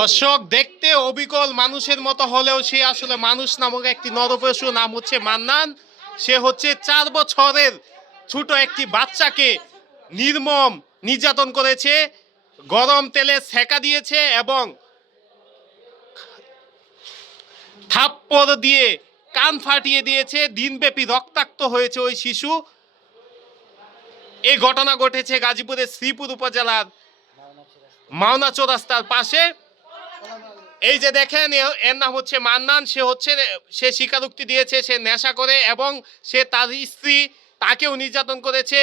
দর্শক, দেখতে অবিকল মানুষের মতো হলেও সে আসলে মানুষ নামক একটি নরপশু, নাম হচ্ছে মান্নান। সে হচ্ছে 4 বছরের ছোট একটি বাচ্চাকে নির্মম নির্যাতন করেছে, গরম তেলে সেকা দিয়েছে এবং থাপ্পড় দিয়ে কান ফাটিয়ে দিয়েছে। দিনব্যাপী রক্তাক্ত হয়েছে ওই শিশু। এই ঘটনা ঘটেছে গাজীপুরের শ্রীপুর উপজেলার মাওনা চৌরাস্তার পাশে। এই যে দেখেন, এর নাম হচ্ছে মান্নান। সে স্বীকারোক্তি দিয়েছে সে নেশা করে এবং সে তার স্ত্রী তাকেও নির্যাতন করেছে,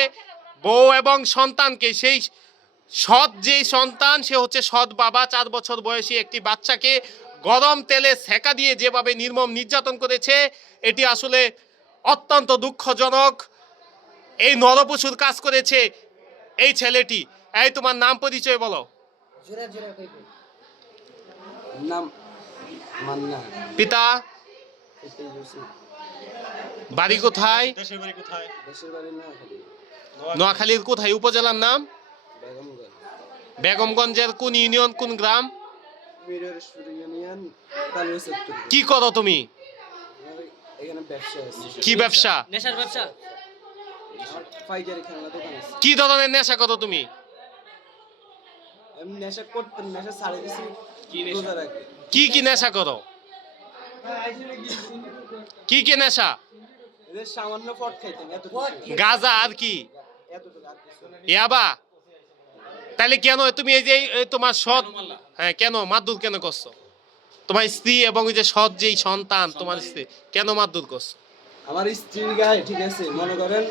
বউ এবং সন্তানকে। সেই সৎ যেই সন্তান, সে হচ্ছে সৎ বাবা। 4 বছর বয়সী একটি বাচ্চাকে গরম তেলে সেকা দিয়ে যেভাবে নির্মম নির্যাতন করেছে, এটি আসলে অত্যন্ত দুঃখজনক। এই নরপশুর কাজ করেছে এই ছেলেটি। এই, তোমার নাম পরিচয় বলো। নাম মান্না। পিতা? বাড়ি কোথায়? দেশের বাড়ি নোয়াখালী। নোয়াখালীর কোথায়? উপজেলার নাম? বেগমগঞ্জ। বেগমগঞ্জের কোন ইউনিয়ন, কোন গ্রাম? Mirpur union, Talua sector. কি করো তুমি? এখানে ব্যবসা আছে। কি ব্যবসা? নেশার ব্যবসা। আমার পাইকারি খেলনা দোকান আছে। কি ধরনের নেশা করো তুমি? আমি নেশা করতাম, নেশা ছাড়ে দিছি। কি নেশা রাখে? কি কি নেশা করো? কি কি নেশা? এদের সামান্য পট খাইতাম, এত গাঁজা আর কি? এতটুকু আর কিছু না। ইয়াবা? তাহলে কেন তুমি এই যে তোমার সৎ, হ্যাঁ, কেন মারধর কেন করছো? তোমার স্ত্রী এবং ওই যে সৎ যেই সন্তান তোমার স্ত্রী, কেন মারধর করছো? আমার স্ত্রীর গায়ে, ঠিক আছে, মনে করেন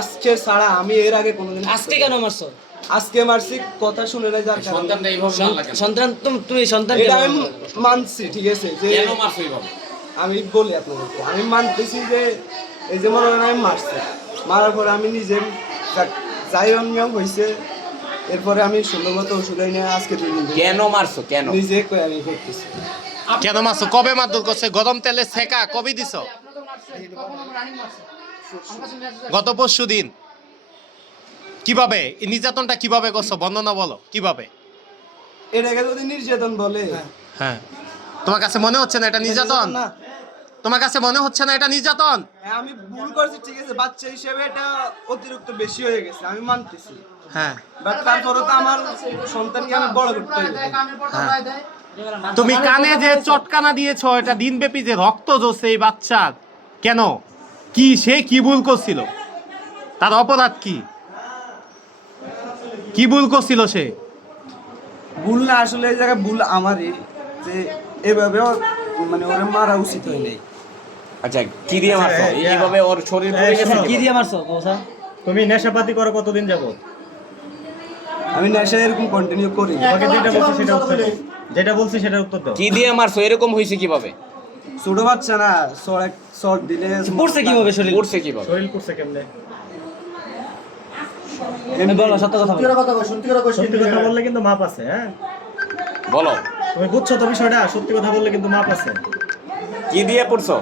আজকে ছাড়া আমি এর আগে কোনোদিন। আজকে কেন মারছো? আজকে মারছি, কথা শুনে নাই যার কারণে। সন্তান তুমি সন্তান এটা কেন আমি মানছি, ঠিক আছে, যে কেন মারছো এইভাবে? আমি বলি আপনাদেরকে, আমি মানতেছি যে এই যে মনে করেন আমি মারছি, মারার পরে আমি নিজে যাই অনিয়ম হয়েছে, এরপরে আমি সুন্দর মতো ওষুধ এনে আজকে 2 দিন কেন মারছো? কেন নিজে আমি করতেছি। কেন মারছো? কবে মারধর করছে? গরম তেলে সেকা কবে দিছো? গত পরশু দিন। কিভাবে এই নির্যাতনটা কিভাবে করছো, বর্ণনা বলো কিভাবে? এটাকে যদি নির্যাতন বলে, হ্যাঁ, তোমার কাছে মনে হচ্ছে না এটা নির্যাতন? না, তোমার কাছে মনে হচ্ছে না এটা নির্যাতন? হ্যাঁ, আমি ভুল করছি, ঠিক আছে, বাচ্চা হিসেবে এটা অতিরিক্ত বেশি হয়ে গেছে, আমি মানতেছি। হ্যাঁ, বাট তারপরে তো আমার সন্তানকে আমি বড় করতে হবে। তুমি কানে যে চটকানা দিয়েছো, এটা দিনব্যাপী যে রক্ত ঝরছে এই বাচ্চার, কেন? কি সে কি ভুল করছিল? তার অপরাধ কি? কি ভুল করছিল সে? ভুল না, আসলে এই জায়গায় ভুল আমারই, যে এভাবে মানে ওরা মারা উচিত হয় নাই। আচ্ছা, কি দিয়ে মারছো? এইভাবে ওর শরীর পুড়ে গেছে কি দিয়ে মারছো বৌসা? তুমি নেশাপাতি করো কতদিন যাবত? আমি নেশা এরকম কন্টিনিউ করি। তোমাকে যেটা বলছি সেটার উত্তর দাও। কি দিয়ে মারছো? এরকম হয়েছে কিভাবে? ছোট বাচ্চা না, শর্ট দিলে পড়ছে কিভাবে শরীর? পড়ছে কিভাবে? শরীর করছে কেমনে? বলো সত্য কথা বলো। সত্যি কথা বললে কিন্তু মাপ আছে। হ্যাঁ, বলো, তুমি বুঝছো তো বিষয়টা? সত্যি কথা বললে কিন্তু মাপ আছে। কি দিয়ে পড়ছো?